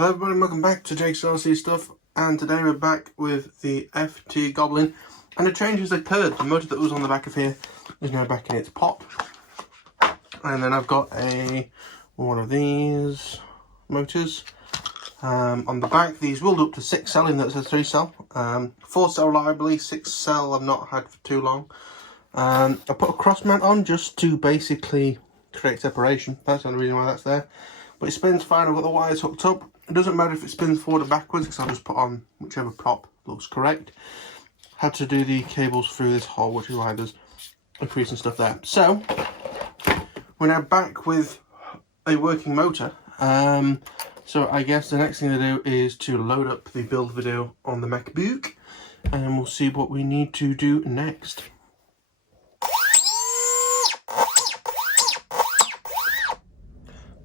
Hello everybody and welcome back to Jake's RC Stuff, and today we're back with the FT Goblin, and a change has occurred. The motor that was on the back of here is now back in its pot, and then I've got one of these motors on the back. These wheeled up to 6 cell, in that it's a 3 cell, 4 cell reliably, 6 cell I've not had for too long. I put a cross mount on just to basically create separation. That's the only reason why that's there. But it spins fine. I've got the wires hooked up. It doesn't matter if it spins forward or backwards because I'll just put on whichever prop looks correct. Had to do the cables through this hole, which is why there's a crease and stuff there. So we're now back with a working motor. So I guess the next thing to do is to load up the build video on the MacBook, and we'll see what we need to do next.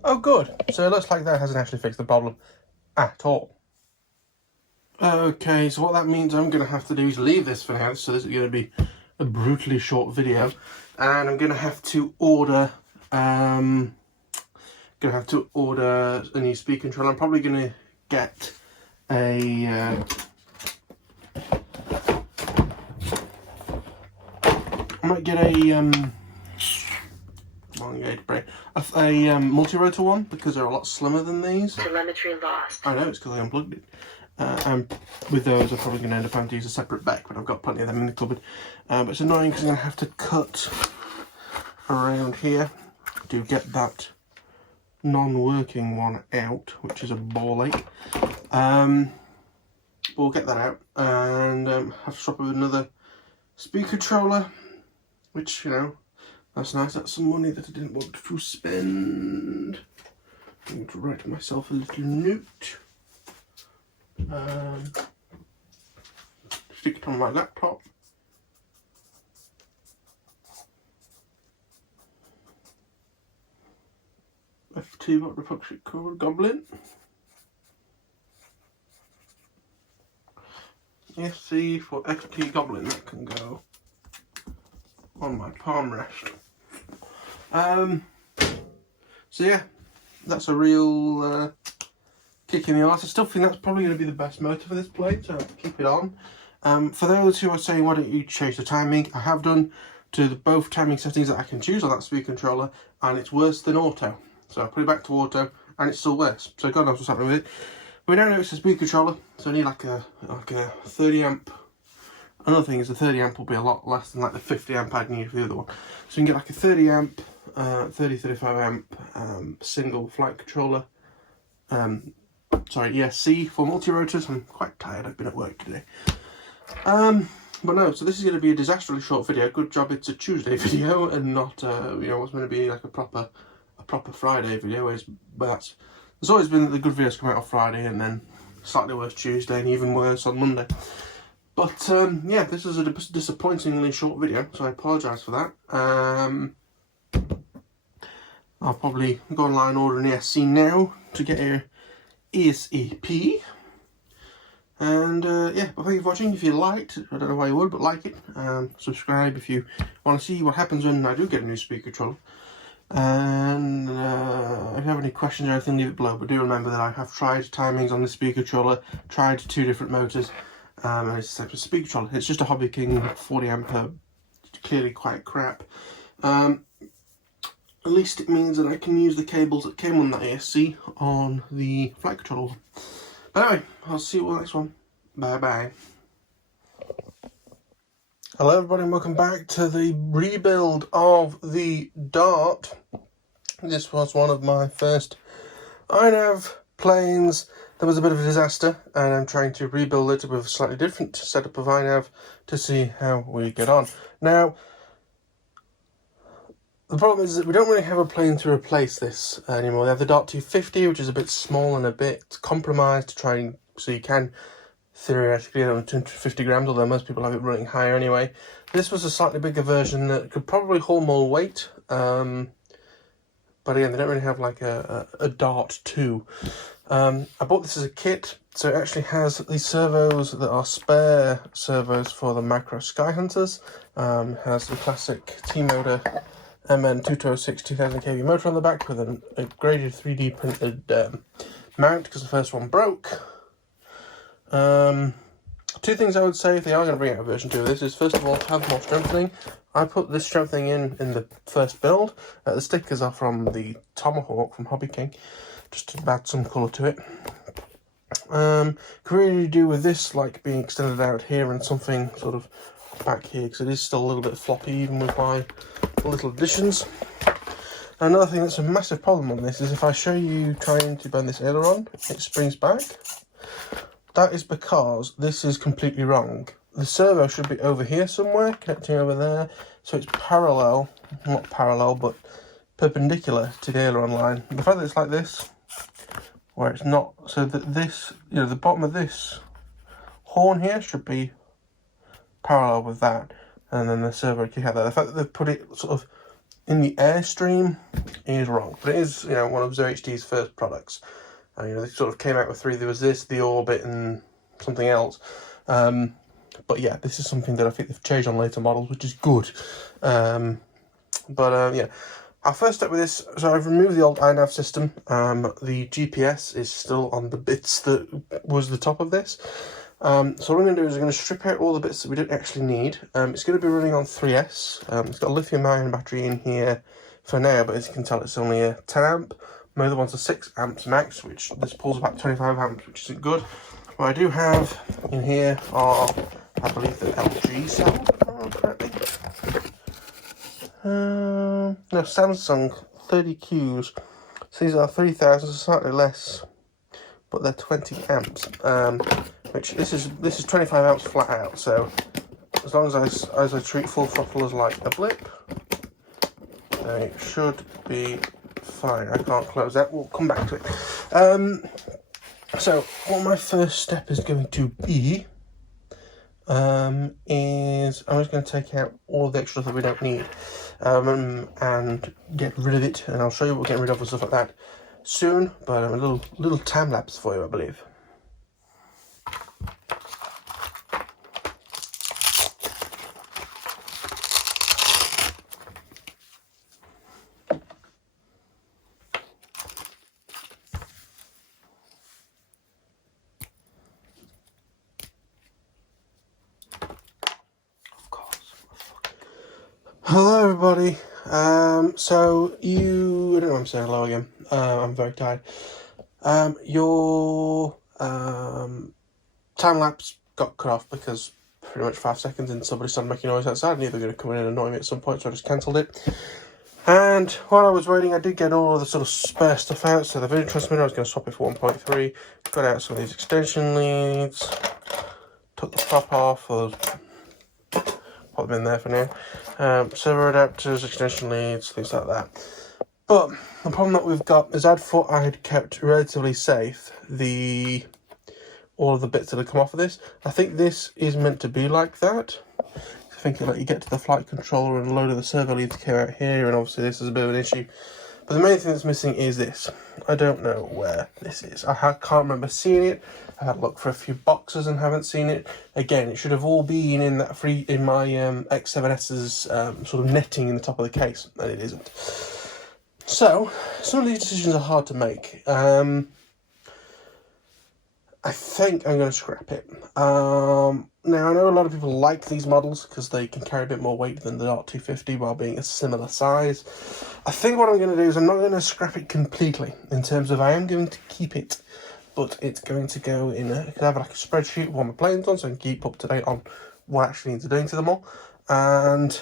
Oh good, so it looks like that hasn't actually fixed the problem at all. Okay, so what that means I'm going to have to do is leave this for now, so this is going to be a brutally short video, and I'm going to have to order a new speed controller. I'm probably going to get a multi-rotor one, because they're a lot slimmer than these. Telemetry lost. I know, it's because I unplugged it. And with those I'm probably going to end up having to use a separate back, but I've got plenty of them in the cupboard. But it's annoying because I'm going to have to cut around here to get that non-working one out, which is a ball ache. We'll get that out and have to swap it with another speed controller, which, you know, that's nice. That's some money that I didn't want to spend. I'm going to write myself a little note. Stick it on my laptop. FT, what the fuck's it called? Goblin. SC for FT Goblin. That can go on my palm rest. So yeah, that's a real kick in the arse. I still think that's probably going to be the best motor for this blade, so keep it on. For those who are saying, why don't you change the timing, I have done to both timing settings that I can choose on that speed controller, and it's worse than auto. So I put it back to auto and it's still worse, so God knows what's happening with it. But we now know it's a speed controller, so I need like a 30 amp. Another thing is the 30 amp will be a lot less than like the 50 amp I'd need for the other one. So you can get like a 30 amp, 35 amp single flight controller. Sorry, ESC for multi-rotors. I'm quite tired, I've been at work today. But no, so this is going to be a disastrously short video. Good job it's a Tuesday video and not, you know, what's going to be like a proper Friday video. But there's always been the good videos come out on Friday, and then slightly worse Tuesday, and even worse on Monday. But yeah, this is a disappointingly short video, so I apologise for that. I'll probably go online and order an ESC now to get a ASAP. And yeah, but thank you for watching. If you liked, I don't know why you would, but like it. Subscribe if you want to see what happens when I do get a new speed controller. And if you have any questions or anything, leave it below. But do remember that I have tried timings on the speed controller, tried 2 different motors. And it's a speed controller. It's just a Hobby King 40 ampere, clearly quite crap. At least it means that I can use the cables that came on that ASC on the flight controller. But anyway, I'll see you on the next one. Bye bye. Hello everybody and welcome back to the rebuild of the Dart. This was one of my first iNav planes. There was a bit of a disaster, and I'm trying to rebuild it with a slightly different setup of iNav to see how we get on. Now, the problem is that we don't really have a plane to replace this anymore. We have the Dart 250, which is a bit small and a bit compromised to try and, so you can theoretically get it on 250 grams, although most people have it running higher anyway. This was a slightly bigger version that could probably hold more weight, but again, they don't really have like a Dart 2. I bought this as a kit, so it actually has these servos that are spare servos for the Macro Sky Hunters. Has the classic T-Motor MN 2206 2000 kV motor on the back with an upgraded 3D printed mount because the first one broke. Two things I would say if they are going to bring out a version 2 of this is, first of all, have more strengthening. I put this strengthening in the first build. The stickers are from the Tomahawk from Hobby King, just to add some colour to it. Could really do with this like being extended out here and something sort of back here, because it is still a little bit floppy even with my little additions. Another thing that's a massive problem on this is if I show you trying to bend this aileron, it springs back. That is because this is completely wrong. The servo should be over here somewhere, connecting over there, so it's parallel, not parallel, but perpendicular to the aileron line. The fact that it's like this, where it's not, so that this, you know, the bottom of this horn here should be parallel with that, and then the servo kick out there. The fact that they've put it sort of in the airstream is wrong, but it is, you know, one of ZOHD's first products. You know, they sort of came out with 3. There was this, the Orbit, and something else. But yeah, this is something that I think they've changed on later models, which is good. Yeah, our first step with this, so I've removed the old iNav system. The GPS is still on the bits that was the top of this. So what I'm going to do is I'm going to strip out all the bits that we don't actually need. It's going to be running on 3S. It's got a lithium-ion battery in here for now, but as you can tell, it's only a 10 amp. My other one's a 6 amps max, which this pulls about 25 amps, which isn't good. What I do have in here are, I believe, the LG cell, if I remember correctly. No, Samsung 30Qs. So these are 3000, so slightly less, but they're 20 amps. Which this is 25 amps flat out. So as long as I treat full throttle as like a blip, they should be fine. I can't close that. We'll come back to it. So what my first step is going to be is I'm just going to take out all the extra stuff that we don't need and get rid of it, and I'll show you what we're getting rid of and stuff like that soon. But a little time lapse for you, I believe. Hello everybody, so I don't know why I'm saying hello again, I'm very tired. Your time lapse got cut off because pretty much 5 seconds and somebody started making noise outside and they were going to come in and annoy me at some point, so I just cancelled it. And while I was waiting, I did get all of the sort of spare stuff out. So the video transmitter, I was going to swap it for 1.3, got out some of these extension leads, took the top off, put them in there for now. Servo adapters, extension leads, things like that. But the problem that we've got is I thought I had kept relatively safe all of the bits that have come off of this. I think this is meant to be like that. I think like you get to the flight controller and a load of the servo leads came out here, and obviously this is a bit of an issue. But the main thing that's missing is this. I don't know where this is. I can't remember seeing it. I had a look for a few boxes and haven't seen it. Again, it should have all been in that in my X7S's sort of netting in the top of the case, and it isn't. So some of these decisions are hard to make. I think I'm going to scrap it. Now, I know a lot of people like these models because they can carry a bit more weight than the Dart 250 while being a similar size. I think what I'm going to do is I'm not going to scrap it completely in terms of I am going to keep it, but it's going to go in I could have like a spreadsheet with all my planes on so I can keep up to date on what actually needs doing to them all. And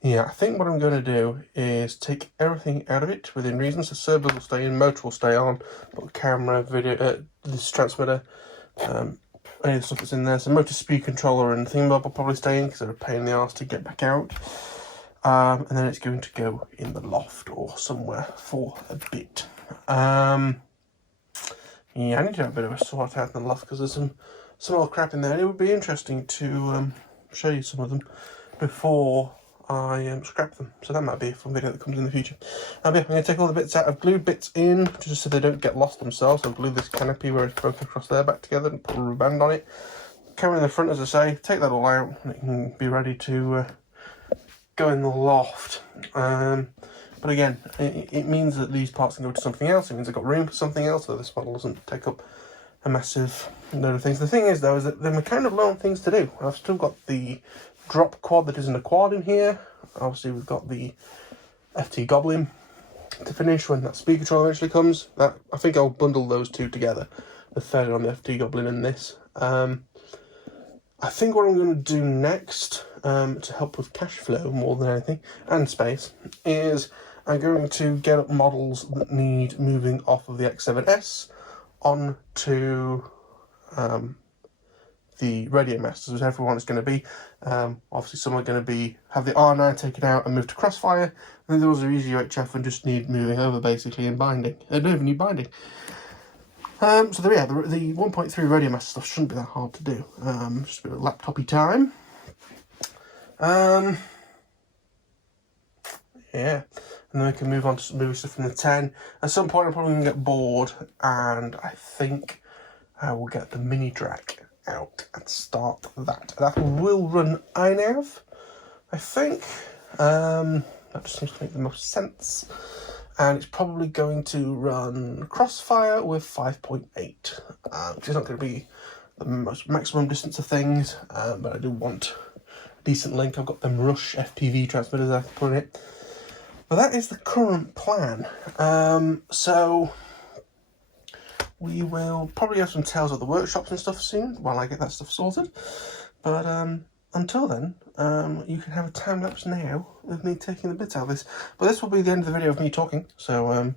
yeah, I think what I'm going to do is take everything out of it within reason. So servos will stay in, motor will stay on, but camera, video, this transmitter, any of the stuff that's in there. So motor, speed controller and thingamabob will probably stay in because they're a pain in the arse to get back out. And then it's going to go in the loft or somewhere for a bit. Yeah, I need to have a bit of a sort out in the loft because there's some old crap in there. And it would be interesting to show you some of them before I scrap them. So that might be a fun video that comes in the future. Yeah, I'm going to take all the bits out. I've glued bits in just so they don't get lost themselves. I've glued this canopy where it's broken across there back together and put a rubber band on it. Camera in the front, as I say, take that all out and it can be ready to go in the loft. But But again, it means that these parts can go to something else. It means I've got room for something else, so this model doesn't take up a massive load of things. The thing is, though, is that then we're kind of low on things to do. I've still got the drop quad that isn't a quad in here. Obviously, we've got the FT Goblin to finish when that speaker control eventually comes. That I think I'll bundle those two together, the third on the FT Goblin and this. I think what I'm going to do next, to help with cash flow more than anything, and space, is I'm going to get up models that need moving off of the X7S onto the Radio Masters, as everyone is going to be. Obviously some are going to have the R9 taken out and moved to Crossfire, and those are easy UHF and just need moving over basically in binding. They don't even need binding. So the 1.3 Radio Master stuff shouldn't be that hard to do. Just a bit of laptopy time. Yeah, and then we can move on to some movie stuff from the 10. At some point I'm probably going to get bored, and I think I will get the mini drag out and start that. That will run iNav, I think. That just seems to make the most sense. And it's probably going to run Crossfire with 5.8, which is not going to be the most maximum distance of things, but I do want a decent link. I've got them Rush FPV transmitters I can put in it. But that is the current plan. So we will probably have some tales of the workshops and stuff soon while I get that stuff sorted. But until then, you can have a time lapse now of me taking the bits out of this. But this will be the end of the video of me talking. So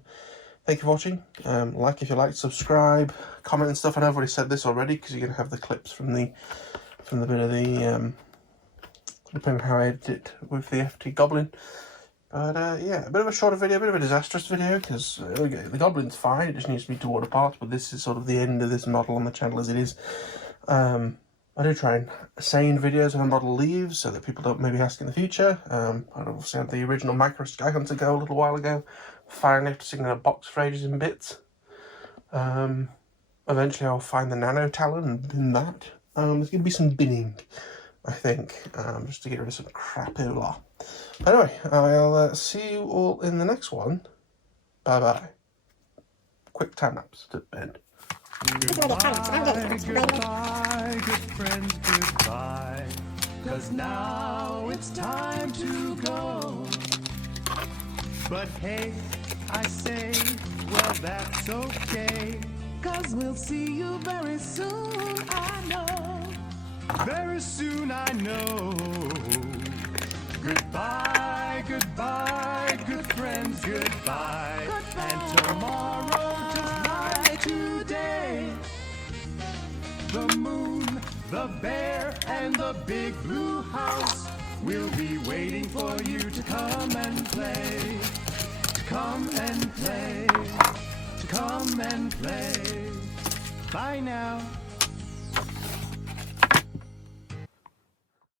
thank you for watching. Like if you like, subscribe, comment and stuff. And I've already said this already because you're gonna have the clips from the bit of the depending on how I edit it with the FT Goblin. But yeah, a bit of a shorter video, a bit of a disastrous video, because the Goblin's fine, it just needs to be to order parts, but this is sort of the end of this model on the channel as it is. I do try and say in videos when a model leaves, so that people don't maybe ask in the future. I obviously had the original Micro Sky Hunter go a little while ago, finally after sitting in a box for ages in bits. Eventually I'll find the Nano Talon and bin that. There's going to be some binning, I think, just to get rid of some crapula. Anyway, I'll see you all in the next one. Bye bye. Quick time lapse to end. Goodbye, goodbye, good friends, goodbye. 'Cause now it's time to go. But hey, I say, well that's okay. 'Cause we'll see you very soon, I know. Very soon, I know. Goodbye, goodbye, good friends, goodbye. And tomorrow, just like today, the moon, the bear, and the big blue house will be waiting for you to come and play. To come and play. To come and play. Bye now.